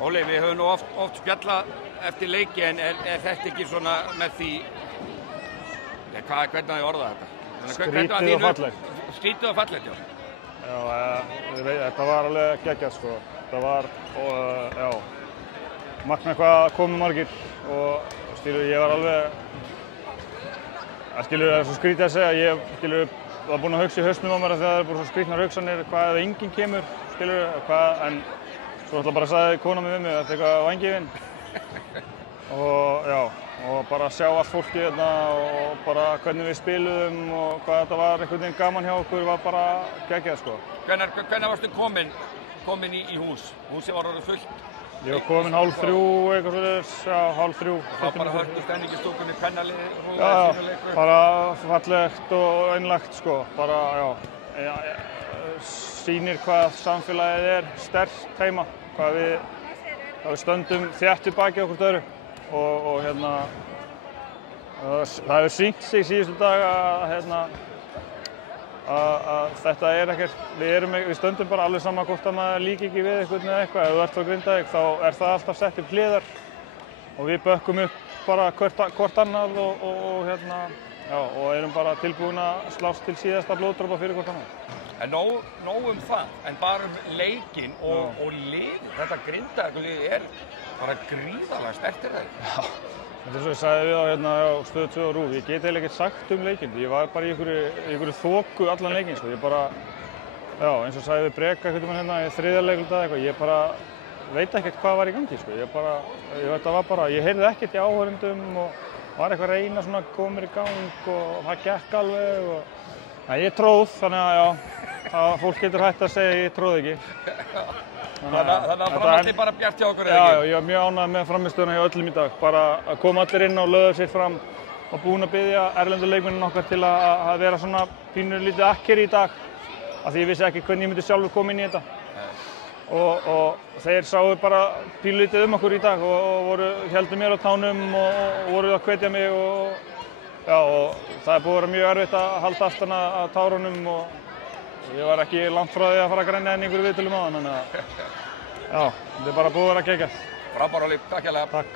Óli, við höfum nú oft spjallað eftir leiki en er þetta ekki svona með því, hvernig á ég orða þetta? Skrítið og fallegt. Skrítið og fallegt, já. Já, þetta var alveg geggjað sko. Það var, já, magna hvað komu margir og ég var alveg, það er svo skrítið að segja, ég var búinn að hugsa í hausnum á mér að það er bara svo skrítnar hugsanir hvað ef enginn kemur, en svo bara sagði kona mig við mig að þetta eitthvað vangifinn og já, og bara sjá allt fólkið hérna og bara hvernig við spiluðum og hvað þetta var einhvern veginn gaman hjá okkur var bara geggjað sko. Hvenær varstu komin í hús? Húsið var orðið fullt? Ég var komin 2:30 eitthvað svoleiðis, já 2:30. Það bara hörðu stemningi stúkunni, kvennalið, já, bara fallegt og einlægt sko, bara já, sýnir hvað samfélagið er sterkt heima, hvað við stöndum þétt við bakið okkur öðru og hérna það hefur sýnt sig síðustu daga að þetta er ekkert, við stöndum bara alveg saman hvort að maður líki ekki við eitthvað eða eitthvað. Ef þú ert frá Grindavík þá er það alltaf sett upp hliðar og við bökkum upp bara hvort annað og erum bara tilbúin að slást til síðasta blóðdropa fyrir hvort annað. En nóg það, en bara leikinn og lið, þetta Grindavík er bara gríðarlega sterkt þeir. Já. Þetta er svo ég sagði við á Stöð 2 og RÚV, ég get eiginlega ekkert sagt leikinn, ég var bara í einhverju þoku allan leikinn sko, ég bara, já eins og sagði við Breka einhvern veginn í þriðja leikluta eitthvað, ég bara veit ekkert hvað var í gangi sko, ég heyrði ekkert í áhorfendum og var eitthvað að reyna svona að koma mér í gang og það gekk alveg og, ég tróð þannig að já, fólk getur hægt að segja ég tróð ekki. Þannig að framhaldið bara bjart hjá okkur eða ekki? Já, ég var mjög ánægður með frammistöðuna hjá öllum í dag. Bara að koma allir inn og lögðu sér fram og búin að biðja erlendu leikmennina okkar til að vera svona pínulítið akkeri í dag. Af því ég vissi ekki hvernig ég myndi sjálfur koma inn í þetta. Og þeir sáu bara pínulítið okkur í dag og héldu mér á tánum og voru að hvetja mig og það er búið að vera mjög erfitt að halda aftan að tárunum og ég var ekki langt frá því að fara að grenja inn í einhverju viðtölum áðan, þannig að já, þetta er bara búið að vera geggjað. Frábær Óli, takk hérlega. Takk.